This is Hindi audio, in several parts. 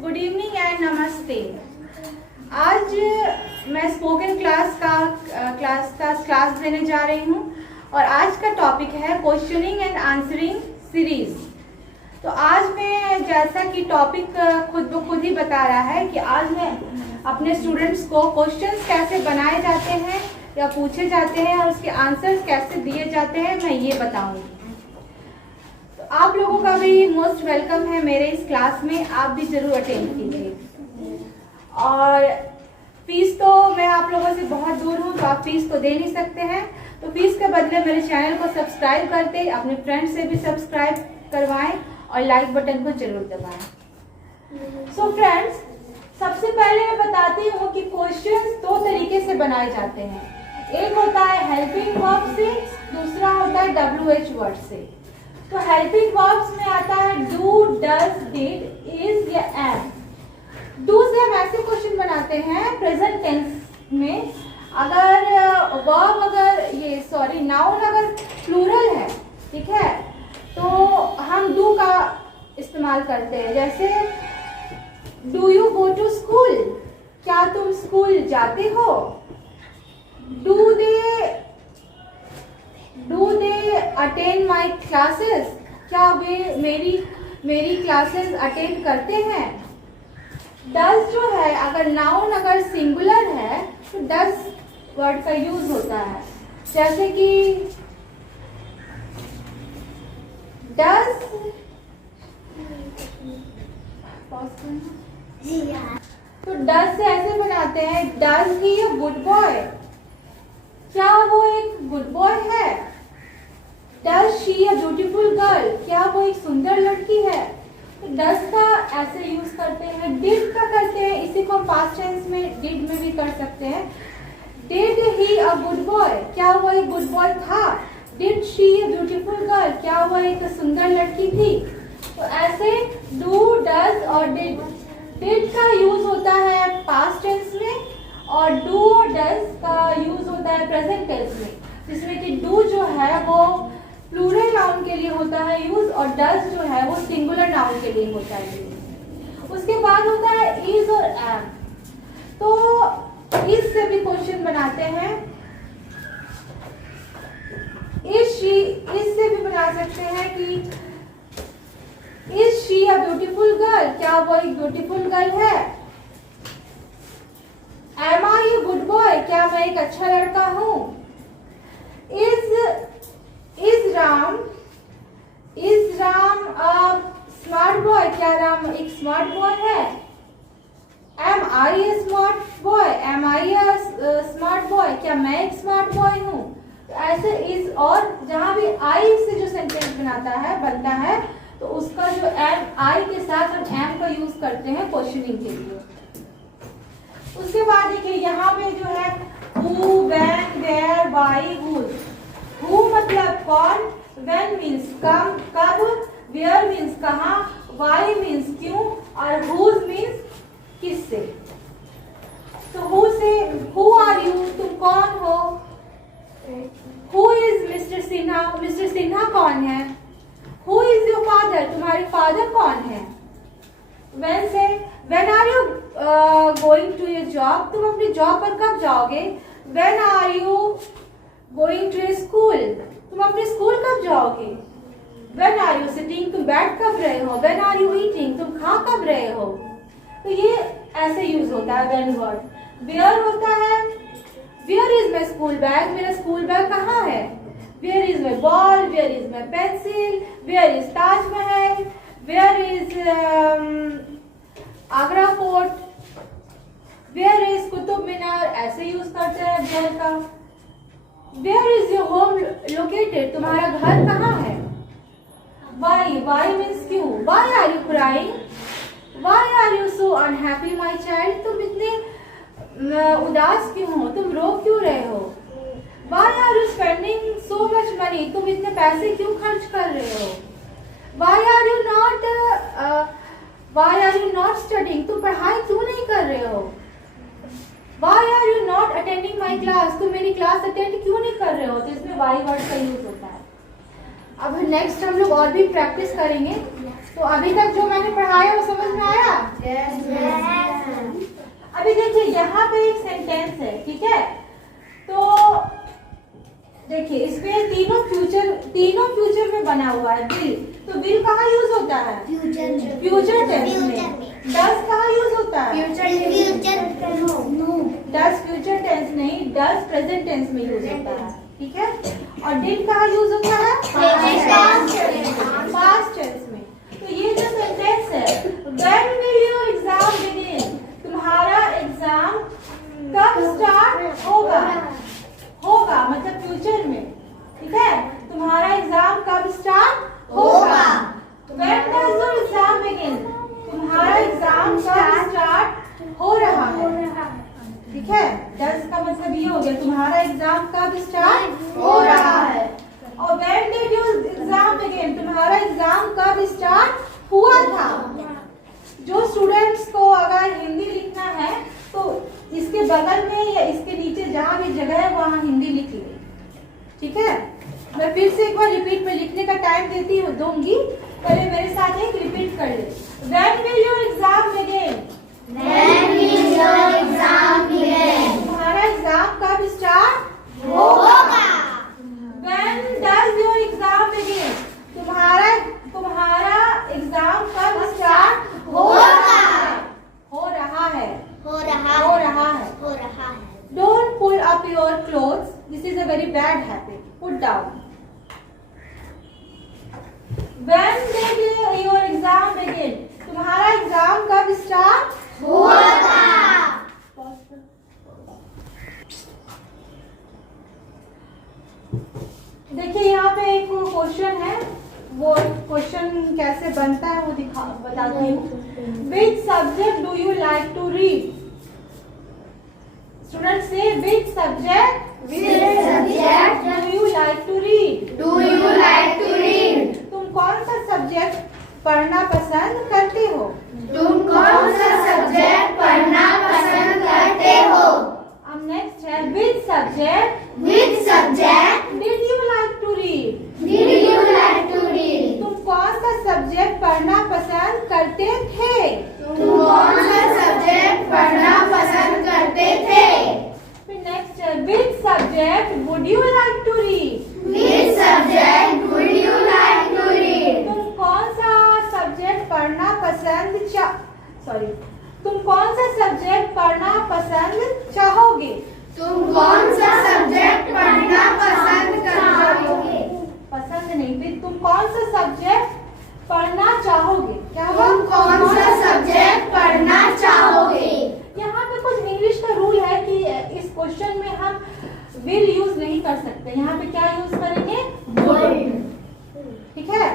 गुड इवनिंग एंड नमस्ते। आज मैं स्पोकन क्लास देने जा रही हूँ और आज का टॉपिक है क्वेश्चनिंग एंड आंसरिंग सीरीज। तो आज मैं, जैसा कि टॉपिक खुद ब खुद ही बता रहा है कि आज मैं अपने स्टूडेंट्स को क्वेश्चंस कैसे बनाए जाते हैं या पूछे जाते हैं और उसके आंसर्स कैसे दिए जाते हैं, मैं ये बताऊंगी। तो आप लोगों का भी मोस्ट वेलकम है मेरे इस क्लास में, आप भी जरूर अटेंड कीजिए। और फीस तो मैं आप लोगों से बहुत दूर हूँ, तो आप फीस तो दे नहीं सकते हैं, तो फीस के बदले मेरे चैनल को सब्सक्राइब करते, अपने फ्रेंड्स से भी सब्सक्राइब करवाएं और लाइक बटन को जरूर दबाएं। सो फ्रेंड्स, सबसे पहले मैं बताती हूँ कि क्वेश्चंस दो तरीके से बनाए जाते हैं। एक होता है हेल्पिंग वर्ब से, दूसरा होता है WH वर्ड से। तो हेल्पिंग वर्ब्स में आता है डू, डज, डिड, इज या एम। डू से हम ऐसे क्वेश्चन बनाते हैं प्रेजेंट टेंस में, अगर वर्ब नाउन अगर प्लूरल है, ठीक है, तो हम डू का इस्तेमाल करते हैं। जैसे do you go to school, क्या तुम स्कूल जाते हो। Do they attend my classes, क्या वे मेरी क्लासेस अटेंड करते हैं। डज जो है, अगर नाउन अगर सिंगुलर है तो डज वर्ड का यूज होता है। जैसे कि डज, तो डज से ऐसे बनाते हैं, does he a good boy, क्या वो एक गुड बॉय है। Does she a beautiful girl, क्या वो एक सुंदर लड़की है। तो डज का ऐसे यूज करते हैं। डिड का करते हैं, इसी को पास्ट टेंस में डिड में भी कर सकते हैं। Did he a good boy, क्या वो एक गुड बॉय था। Did she a beautiful girl, क्या वो एक सुंदर लड़की थी। तो ऐसे डू, डज और डिड। डिड का यूज होता है पास्ट टेंस में और डू और डज का यूज होता है प्रेजेंट टेंस में, जिसमें कि डू जो है वो प्लूरल नाउन के लिए होता है यूज और डज जो है वो सिंगुलर नाउन के लिए होता है यूज। उसके बाद होता है इज और एम। तो इज से भी क्वेश्चन बनाते हैं। इज से भी बना सकते हैं कि is she a beautiful girl, क्या वो एक ब्यूटीफुल गर्ल है। Am I a good boy, क्या मैं एक अच्छा लड़का हूं। Is Ram a smart boy, क्या राम एक स्मार्ट बॉय है। Am I a smart boy, am I a smart boy, क्या मैं एक स्मार्ट बॉय हूँ। तो ऐसे इज, और जहां भी आई से जो सेंटेंस बनता है तो उसका जो एम आई के साथ हम एम का यूज करते हैं क्वेश्चनिंग के लिए। उसके बाद देखिए यहाँ पे जो है who, when, where, why, whose। who मतलब कौन, when means कब, where means कहाँ, why means क्यों और whose means किससे। तो who से who are you, तुम कौन हो। who is Mr. Sinha, Mr. Sinha कौन है। who is your father, तुम्हारे फादर कौन है। when से when are you going to your job, तुम अपनी जॉब पर कब जाओगे। when are you going to your school, तुम अपने स्कूल कब जाओगे। when are you sitting, तुम बैठ कब रहे हो। when are you eating, तुम खा कब रहे हो। तो ये ऐसे यूज होता है when वर्ड। where होता है where is my school bag, मेरा स्कूल बैग कहाँ है। where is my ball, where is my pencil, where is Taj Mahal, where is Agra fort, where is Qutub Minar, ऐसे यूज करते हैं वेयर का। Where is your home located, तुम्हारा घर कहाँ है। वाई मीन्स क्यों। Why are you crying, why are you so unhappy my child, तुम इतने उदास क्यों हो, तुम रो क्यों रहे हो। Why are you spending so much money, तुम इतने पैसे क्यों खर्च कर रहे हो। Why are you not studying, तुम पढ़ाई क्यों नहीं कर रहे हो। Why are you not attending my class, तुम मेरी क्लास अटेंड क्यों नहीं कर रहे हो। तो इसमें वाई वर्ड का यूज होता है। अब नेक्स्ट हम लोग और भी प्रैक्टिस करेंगे। तो अभी तक जो मैंने पढ़ाया वो समझ में आया? अभी देखिए यहाँ पे एक सेंटेंस है, ठीक है? तो देखिए इसमें तीनों फ्यूचर में बना हुआ है। विल, तो विल कहाँ यूज होता है? फ्यूचर टेंस में। डस कहाँ यूज होता है? डस फ्यूचर टेंस नहीं, डस प्रेजेंट टेंस में यूज होता है, ठीक है? और डिड कहाँ यूज होता है? पास्ट टेंस में। तो ये जो सेंटेंस है, when will your exam begin, तुम्हारा एग्जाम कब स्टार्ट होगा? होगा मतलब फ्यूचर में, ठीक है? तुम्हारा एग्जाम कब स्टार्ट होगा? When does your exam begin, तुम्हारा एग्जाम कब स्टार्ट हो रहा है, ठीक है? डज का मतलब ये हो गया तुम्हारा एग्जाम कब स्टार्ट हो रहा है। और when did your exam begin, तुम्हारा एग्जाम कब स्टार्ट हुआ था। जो स्टूडेंट्स को अगर हिंदी लिखना है तो इसके बगल में या इसके नीचे जहाँ भी जगह है वहाँ हिंदी लिख ले, ठीक है? मैं फिर से एक बार रिपीट में लिखने का टाइम दूंगी, पहले मेरे साथ एक रिपीट कर ले। When will your exam begin? When will your exam begin? तुम्हारा एग्जाम कब स्टार्ट होगा। When does your exam begin? तुम्हारा एग्जाम कब स्टार्ट हो रहा है? हो रहा है। Don't pull up your clothes. This is a very bad habit. Put down. When did your exam begin? तुम्हारा एग्जाम कब स्टार्ट होगा। देखिए यहाँ पे एक क्वेश्चन है, वो क्वेश्चन कैसे बनता है वो बताती हूँ। Which subject do you like to read? Students say which subject Which subject do you like to read? do you like to read? तुम कौन सा सब्जेक्ट पढ़ना पसंद करते हो? तुम कौन सा सब्जेक्ट पढ़ना पसंद करते हो? अब नेक्स्ट है which subject Which subject did you like to read? did you like to read? तुम कौन सा सब्जेक्ट पढ़ना पसंद करते थे? तुम कौन सा सब्जेक्ट पढ़ना पसंद करते थे? फिर नेक्स्ट है which subject would you like to read? Which subject would you like to read? तुम कौन सा सब्जेक्ट पढ़ना तुम कौन सा सब्जेक्ट पढ़ना पसंद चाहोगे? तुम कौन सा सब्जेक्ट पढ़ना पसंद करोगे? पसंद नहीं, फिर तुम कौन सा सब्जेक्ट पढ़ना चाहोगे? क्या हुआ? तुम कौन सा सब्जेक्ट पढ़ना चाहोगे? यहाँ पे कुछ इंग्लिश का रूल है कि इस क्वेश्चन में हम विल यूज नहीं कर सकते। यहाँ पे क्या यूज करेंगे? वुड, ठीक है?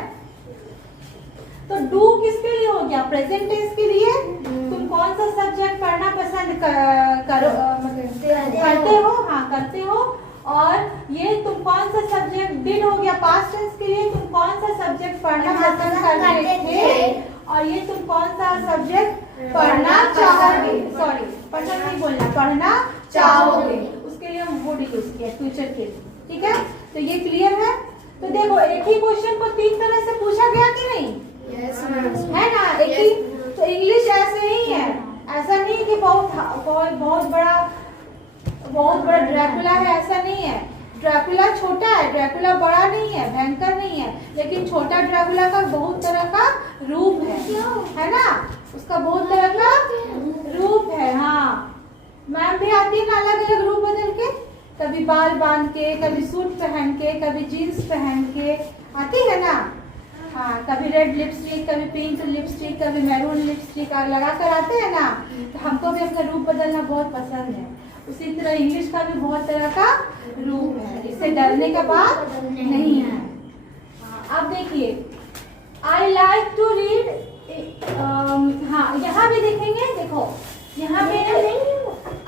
तो डू किसके लिए हो गया? प्रेजेंट टेंस के लिए। तुम कौन सा सब्जेक्ट पढ़ना पसंद करते हो? हाँ, करते हो। और ये तुम कौन सा सब्जेक्ट डिड हो गया पास्ट टेंस के लिए। तुम कौन सा सब्जेक्ट पढ़ना पसंद करते थे? और ये तुम कौन सा सब्जेक्ट पढ़ना चाहोगे? सॉरी, पसंद नहीं बोलना, पढ़ना चाहोगे। उसके लिए हम वुड यूज किया फ्यूचर के लिए, ठीक है? तो ये क्लियर है। तो देखो एक ही क्वेश्चन को तीन तरह से पूछा गया कि नहीं? है ना? एक ही। तो इंग्लिश ऐसे ही है, ऐसा नहीं कि बहुत बड़ा ड्रैकुला है, ऐसा नहीं है। ड्रैकुला छोटा है, ड्रैकुला बड़ा नहीं है, भयंकर नहीं है, लेकिन छोटा ड्रैकुला का बहुत तरह का रूप है ना? उसका बहुत तरह का रूप है। हाँ, मैम भी आती है ना अलग अलग रूप बदल के, कभी बाल बांध के, कभी सूट पहन के, कभी जीन्स पहन के आती है ना? हाँ, कभी रेड लिपस्टिक, कभी पिंक लिपस्टिक, कभी मैरून लिपस्टिक लगा कर आते हैं ना। तो हमको भी अपना रूप बदलना बहुत पसंद है। उसी तरह इंग्लिश का भी बहुत तरह का रूप है, इससे डरने का बात नहीं है। अब देखिए आई लाइक टू रीड। हाँ, यहाँ भी देखेंगे, देखो यहाँ पे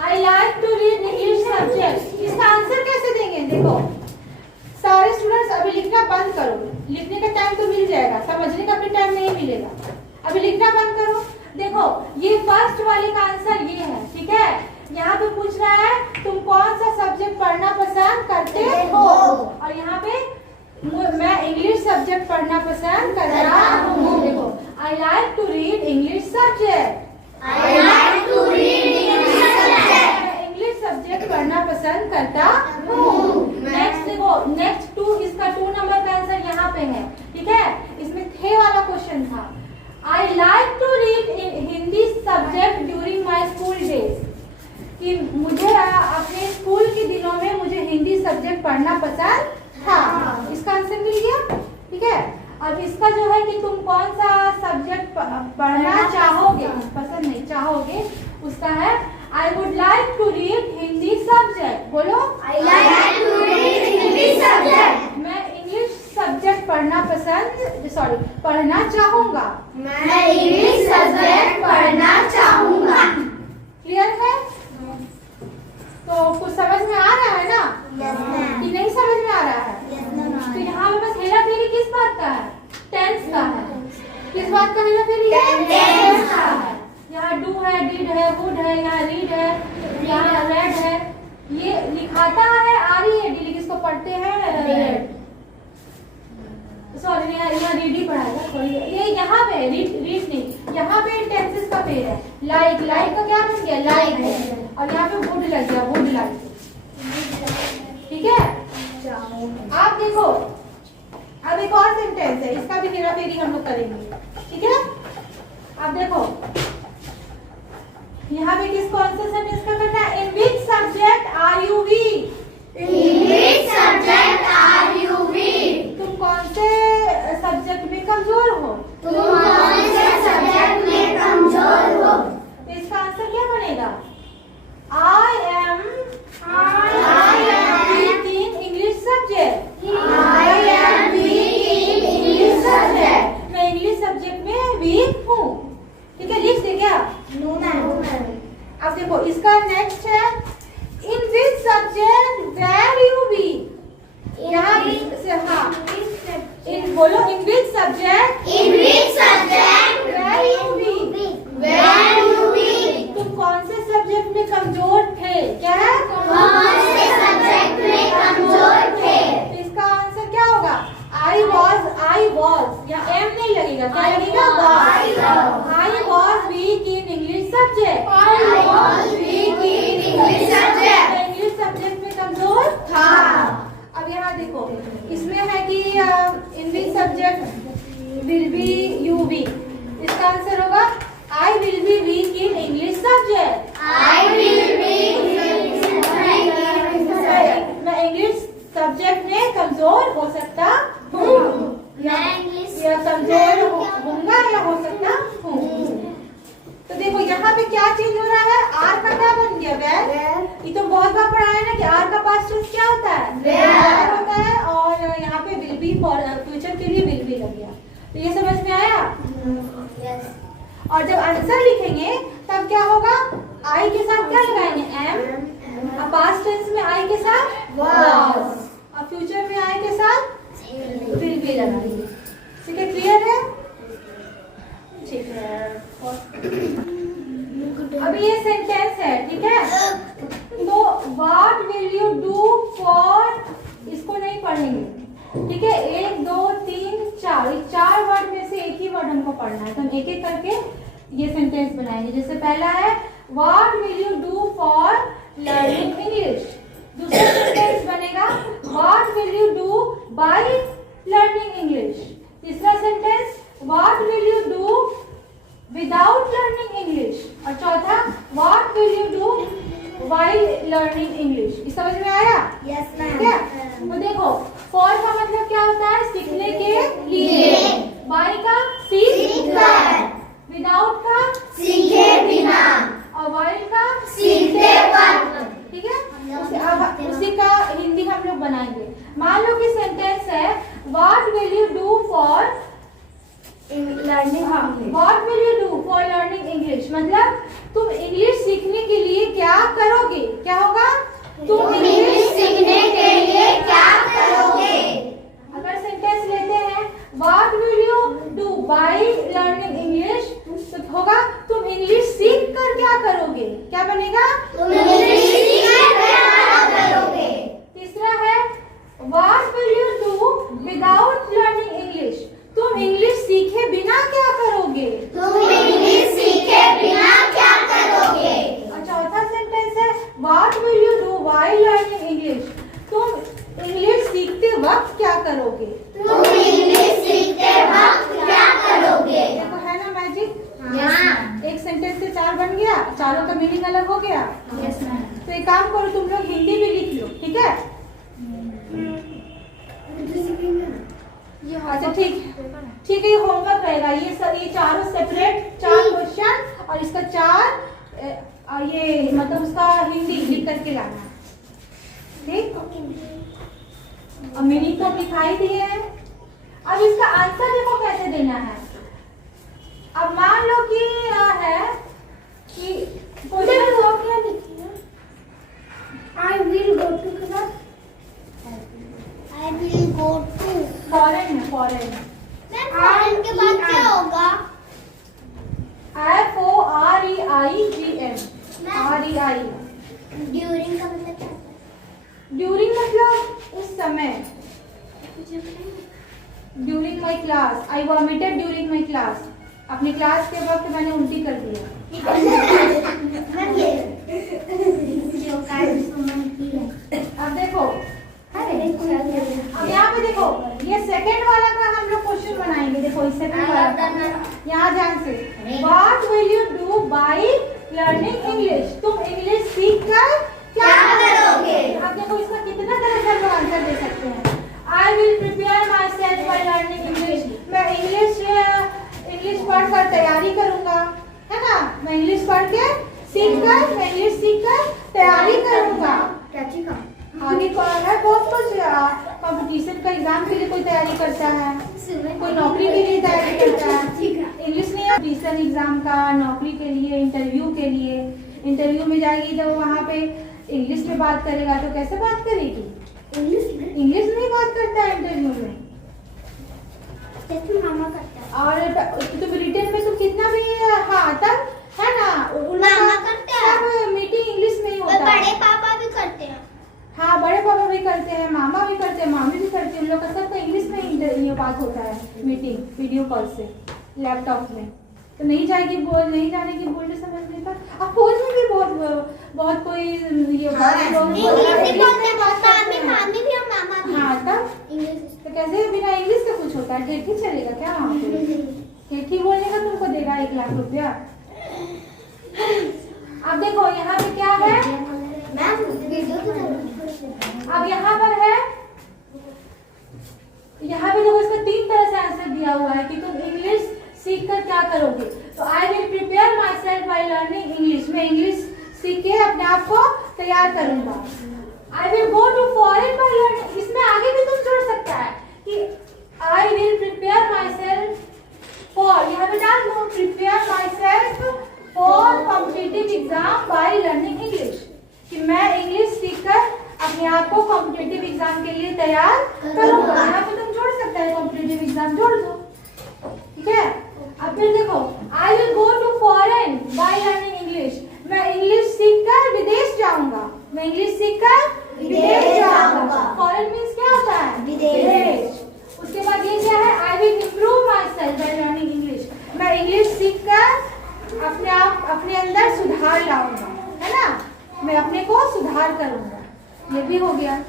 I like to read English subject. इसका आंसर कैसे देंगे? देखो सारे स्टूडेंट्स अभी लिखना बंद करो, लिखने का टाइम तो मिल जाएगा, समझने का भी टाइम नहीं मिलेगा। अभी लिखना बंद करो। देखो ये फर्स्ट वाले का आंसर ये है, ठीक है? यहाँ पे पूछ रहा है तुम कौन सा सब्जेक्ट पढ़ना पसंद करते हो, और यहाँ पे मैं इंग्लिश सब्जेक्ट पढ़ना पसंद करता हूँ। देखो, I like to read English subject. I like to read English subject. मैं इंग्लिश सब्जेक्ट पढ़ना पसंद करता हूँ। नेक्स्ट देखो, नेक्स्ट टू, इसका 2 नंबर का आंसर यहाँ पे है, ठीक है। इसमें थे वाला क्वेश्चन था, I like to read Hindi subject during my school days, कि मुझे अपने स्कूल के दिनों में मुझे हिंदी सब्जेक्ट पढ़ना पसंद था। इसका आंसर मिल गया, ठीक है। अब इसका जो है कि तुम कौन सा सब्जेक्ट पढ़ना चाहोगे, पसंद नहीं चाहोगे, उसका है I would like to read Hindi subject. बोलो, I like to read English subject. मैं इंग्लिश सब्जेक्ट पढ़ना चाहूंगा। मैं इंग्लिश सब्जेक्ट पढ़ना चाहूंगा। क्लियर है? तो कुछ समझ में आ रहा है ना? कि नहीं समझ में आ रहा है? तो यहाँ पे बस हेरा फेरी किस बात का है? टेंस का है। किस बात का हेरा फेरी है? टेंस का है। यहाँ डू है, डिड है, वुड है, यहाँ रीड है, यहाँ रेड है। ये लिखाता है RED, लेकिन इसको पढ़ते हैं रेड। सॉरी, यहाँ रीड ही पढ़ाएगा। ये यहाँ पे रीड नहीं, यहाँ पे टेंसेस का पेड़ है। लाइक का क्या बन गया? लाइक है। और यहाँ पे वुड लग गया, वुड लाइक। ठीक है। आप देखो, अब एक और सेंटेंस है, इसका भी हेरा फेरी हम लोग करेंगे, ठीक है। अब देखो, यहाँ पे किस कौन से सेंटेंस का करना है? In which subject are you weak? In which subject are you weak? तुम कौन से सब्जेक्ट में कमजोर हो? तुम कौन से सब्जेक्ट में कमजोर हो? तो इसका आंसर क्या बनेगा? I am weak in English subject. I am weak in English subject. मैं इंग्लिश सब्जेक्ट में वीक हूँ, ठीक है। लिख दे क्या? No ma'am. अब देखो, इसका नेक्स्ट है in which subject were you weak. यहाँ से हाँ, इन बोलो, in which subject In which subject were you weak. were you weak? तुम कौन से सब्जेक्ट में कमजोर थे? क्या है? कौन से सब्जेक्ट में कमजोर थे? तो इसका आंसर क्या होगा? I was, या एम नहीं लगेगा, क्या लगेगा? I was weak in English subject. I was weak in English subject. मैं इंग्लिश सब्जेक्ट में कमजोर था। अब यहाँ देखो, इसमें है कि in which subject will be you weak. इसका आंसर होगा I will be weak in English subject. I will be मैं इंग्लिश सब्जेक्ट में कमजोर हो सकता हूँ, या कमजोर होऊंगा, या हो सकता हूँ। तो देखो, यहाँ पे क्या चेंज हो रहा है? आर का क्या बन गया? वेर। ये तो बहुत बार पढ़ा है ना कि आर का पास्ट टेंस क्या होता है? वेर होता है। और यहाँ पे विल बी फॉर फ्यूचर के लिए विल बी लग गया। तो ये समझ में आया? और जब आंसर लिखेंगे तब क्या होगा? आई के साथ क्या लगाएंगे? एम। और पास्ट टेंस में आई के साथ was, और फ्यूचर में आई के साथ विल बी लगाएंगे। ठीक है, क्लियर है? ठीक है। अभी ये सेंटेंस है, ठीक है। तो what will you do for, इसको नहीं पढ़ेंगे, ठीक है। 1 2 3 4, 4 वर्ड में से एक ही वर्ड हमको पढ़ना है, तो हम एक एक करके ये सेंटेंस बनाएंगे। जैसे पहला है what will you do for learning English. दूसरा सेंटेंस बनेगा what will you do by learning English. तीसरा sentence what will you do without learning English. और चौथा what will you do while learning English. इस समझ में आया? Yes ठीक है। तो देखो, फॉर का मतलब क्या होता है? सीखने के लिए। बाय का सीखकर। विदाउट का सीखे बिना। और व्हाइल का सीखते वक्त। ठीक है। उसी का हिंदी हम लोग बनाएंगे। मान लो कि सेंटेंस है what will you do for learning, what will you do for learning English, मतलब तुम इंग्लिश सीखने के लिए क्या करोगे? क्या होगा? तुम इंग्लिश सीखने के लिए क्या करोगे? अगर सेंटेंस लेते हैं what will you do by learning English, तो होगा तुम इंग्लिश सीख कर क्या करोगे? क्या बनेगा? तुम इंग्लिश सीख कर क्या करोगे? तीसरा है व्हाट विल यू डू ठीक है, ये होमवर्क रहेगा। ये चारों सेपरेट 4 क्वेश्चन और इसका 4 ये मतलब उसका हिंदी लिख करके लाना है, ठीक। और मिनी तो दिखाई दिए है। अब इसका आंसर देखो कैसे देना है। अब मान लो कि है कि क्वेश्चन हो क्या लिखिए, I will go to class. I will go to. Foreign है, फॉरेन। फॉरेन के बाद क्या होगा? FOREIGN, REI। ड्यूरिंग का मतलब क्या होता ड्यूरिंग मतलब उस समय, during my class. I vomited during my class. अपनी क्लास के वक्त मैंने उल्टी कर दिया। अब देखो, अब यहाँ पे देखो, ये सेकंड वाला का हम लोग क्वेश्चन बनाएंगे। देखो इस सेकंड वाला का, यहाँ ध्यान से, what will you do by learning English? तुम इंग्लिश सीख कर क्या करोगे? अब देखो इसका कितना तरह से हम लोग आंसर दे सकते हैं। I will prepare myself by learning English. मैं इंग्लिश पढ़ कर तैयारी करूंगा, है ना। मैं इंग्लिश पढ़ के मैं इंग्लिश सीख कर तैयारी करूंगा। आगे कौन है? बहुत कुछ कंपटीशन का एग्जाम के लिए कोई तैयारी करता है, कोई नौकरी के लिए तैयारी करता है। इंग्लिश नहीं है, कंपटीशन एग्जाम का, नौकरी के लिए, इंटरव्यू के लिए। इंटरव्यू में जाएगी तो वहाँ पे इंग्लिश में बात करेगा तो कैसे बात करेगी? इंग्लिश नहीं बात करता है इंटरव्यू में। मामा करता है। और तुम रिटर्न में तुम कितना भी हाँ तब है ना, मामा करते हैं। सब मीटिंग इंग्लिश में ही होता है। बड़े पापा भी करते हैं। हाँ, बड़े पापा भी करते हैं, मामा भी करते हैं, मामी भी करते हैं। उन लोग का सब इंग्लिश में ही बात होता है, मीटिंग वीडियो कॉल से, लैपटॉप में। तो नहीं जाएगी नहीं जाने की बोलने समझने पर। अब फोन में भी बहुत कोई ये मामी भी और मामा भी। हाँ तब इंग्लिश तो कैसे बिना इंग्लिश का कुछ होता है? ठेठी चलेगा क्या वहाँ पे? ठेठी बोलने का तुमको देगा 1 लाख रुपया। अब देखो यहाँ पे क्या है, अब यहाँ पर है, यहाँ पे देखो इसका 3 तरह से आंसर दिया हुआ है कि तुम इंग्लिश सीख कर क्या करोगे। तो I will prepare myself by learning English. मैं इंग्लिश सीख के अपने आप को तैयार करूंगा। I will go to foreign by learning. इसमें आगे भी तुम जोड़ सकता है कि I will prepare myself for, यहाँ पे डाल दो prepare myself for competitive exam by learning English, कि मैं इंग्लिश सीखकर अपने आप को कॉम्पिटिटिव एग्जाम के लिए तैयार करूंगा। यहाँ पे तुम जोड़ सकता है कॉम्पिटिटिव एग्जाम, जोड़ दो, ठीक है। अब फिर देखो, I will go to foreign by learning English. मैं इंग्लिश सीखकर विदेश जाऊंगा। मैं इंग्लिश सीखकर विदेश जाऊंगा। फॉरेन मींस क्या होता है? विदेश। उसके बाद ये क्या है? I will improve my self bye learning English. मैं इंग्लिश सीखकर अपने अंदर सुधार लाऊंगा, है ना। मैं अपने को सुधार करूंगा। ये भी हो गया।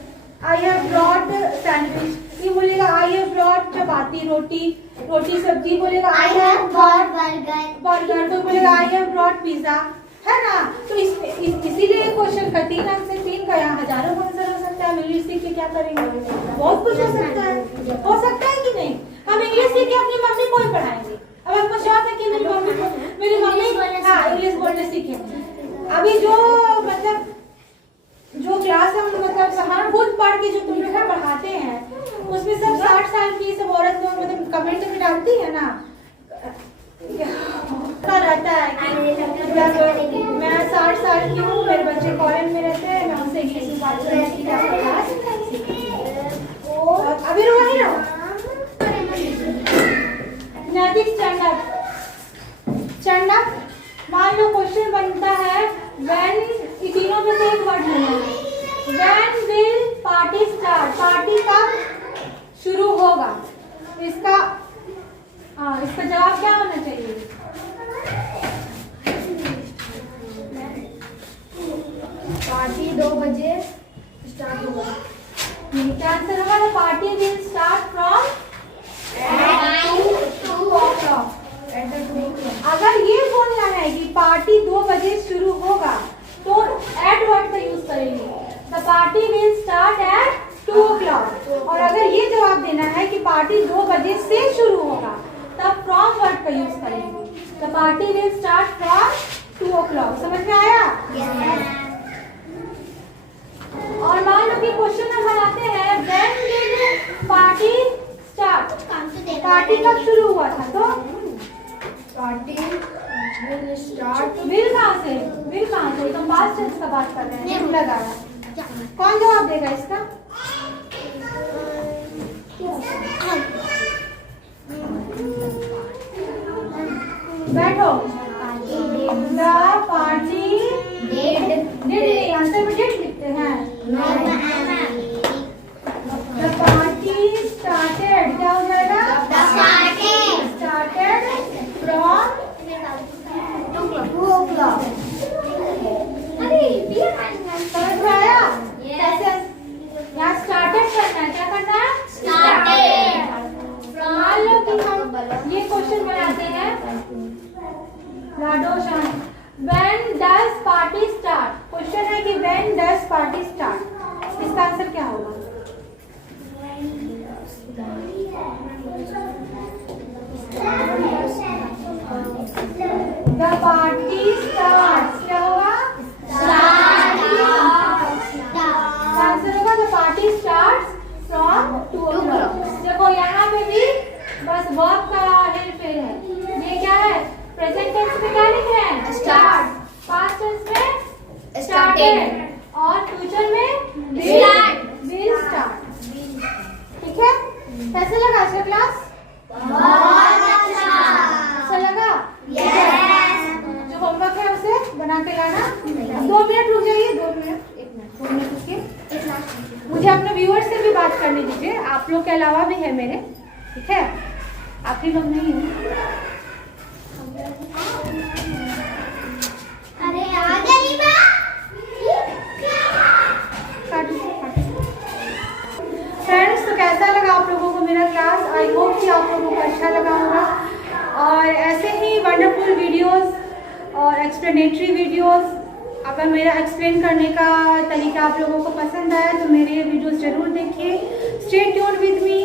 आई हैव ब्रॉट सैंडविच, ये बोलेगा आई हैव ब्रॉट चपाती, रोटी सब्जी बोलेगा आई हैव ब्रॉट बर्गर, तो बोलेगा आई हैव ब्रॉट पिज्जा, है ना। तो इसीलिए क्वेश्चन का 3 अंक से 3 का यहाँ हजारों आंसर हो सकता है। इंग्लिश सीख के क्या करेंगे? बहुत कुछ हो सकता है कि नहीं। हम इंग्लिश सीख के अपनी मम्मी को ही पढ़ाएंगे। अब आपको शौक है कि मेरी मम्मी हाँ इंग्लिश बोलने सीखे। अभी जो क्लास हम मतलब हम खुद पढ़ के जो तुम लोग पढ़ाते हैं, उसमें सब 60 साल की सब औरत लोग मतलब कमेंट में डालती है ना, क्या रहता है कि मैं 60 साल की हूँ, मेरे बच्चे फॉरेन में रहते हैं, मैं उनसे इंग्लिश में बात करने की अभी वही रहो। नैतिक स्टैंड अप। मान लो क्वेश्चन बनता है व्हेन, ये तीनों में से एक वर्ड लेना है। When will party start? Party कब शुरू होगा? इसका जवाब क्या होना चाहिए? पार्टी 2 बजे स्टार्ट होगा। क्या आंसर होगा? Party will start from 2 o'clock। अगर ये बोलना है कि पार्टी 2 बजे शुरू होगा तो एट वर्ड का यूज करेंगे। The party will start at 2 o'clock। और अगर ये जवाब देना है कि पार्टी 2 बजे से शुरू फ्रॉम वर्ड का यूज करेंगे। The party will start from 2 o'clock। समझ में आया? और मान लो कि क्वेश्चन हम बनाते हैं when did party start, party कब शुरू हुआ था? तो पार्टी विल स्टार्ट, विल कहाँ से? विल कहाँ से? तो पास्ट टेंस का बात कर रहे हैं, लगाया। कौन जवाब देगा इसका? बैठो। द पार्टी डिड, आंसर में डिड लिखते हैं। द पार्टी स्टार्टेड, क्या हो जाएगा? Started from 2 o'clock। समझ में आया? कैसे यहाँ स्टार्टेड करना है, क्या करना है? मान लो कि हम ये क्वेश्चन बनाते हैं, When does party start? Question है कि when does party start? इसका आंसर क्या होगा? The party starts, क्या होगा? आंसर होगा the party starts from 2 o'clock। देखो यहाँ पे भी बस वर्ब का हेरफेर है। ये क्या है? प्रेजेंट टेंस में क्या लिख रहे हैं? स्टार्ट। पास्ट टेंस में स्टार्टेड और फ्यूचर में विल स्टार्ट। ठीक है? कैसे लगा आज का क्लास? अच्छा लगा? जो होमवर्क है उसे बना के लाना। 2 मिनट रुक जाइए, 2 मिनट, 2 मिनट रुकिए। मुझे अपने व्यूअर्स से भी बात करने दीजिए, आप लोग के अलावा भी है मेरे, ठीक है? आप ही लोग नहीं हैं। अरे आ गई माँ। फ्रेंड्स, तो कैसा लगा आप लोगों को मेरा क्लास? आई होप कि आप लोगों को अच्छा लगा होगा। और ऐसे ही वंडरफुल वीडियोस और एक्सप्लेनेटरी वीडियोस, अगर मेरा एक्सप्लेन करने का तरीका आप लोगों को पसंद आया तो मेरे वीडियोस ज़रूर देखिए। स्टे ट्यून्ड विद मी,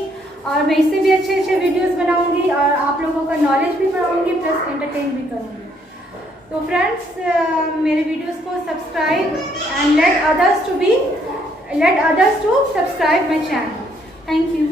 और मैं इससे भी अच्छे अच्छे वीडियोस बनाऊंगी और आप लोगों का नॉलेज भी बढ़ाऊंगी, प्लस एंटरटेन भी करूंगी। तो फ्रेंड्स, मेरे वीडियोस को subscribe and let others to subscribe my channel. Thank you.